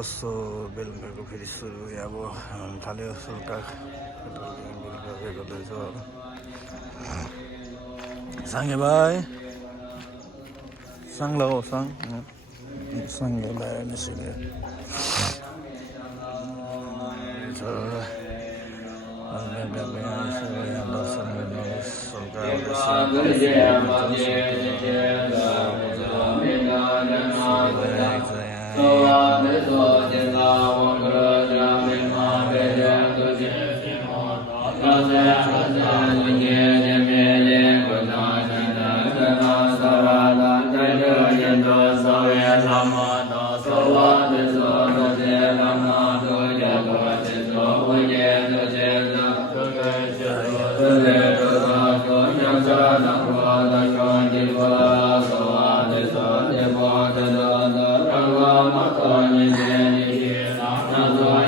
oso belga ko firisuru yabo thale oso ka belga ko deso sang bhai sang lao sang la ni sile so Nam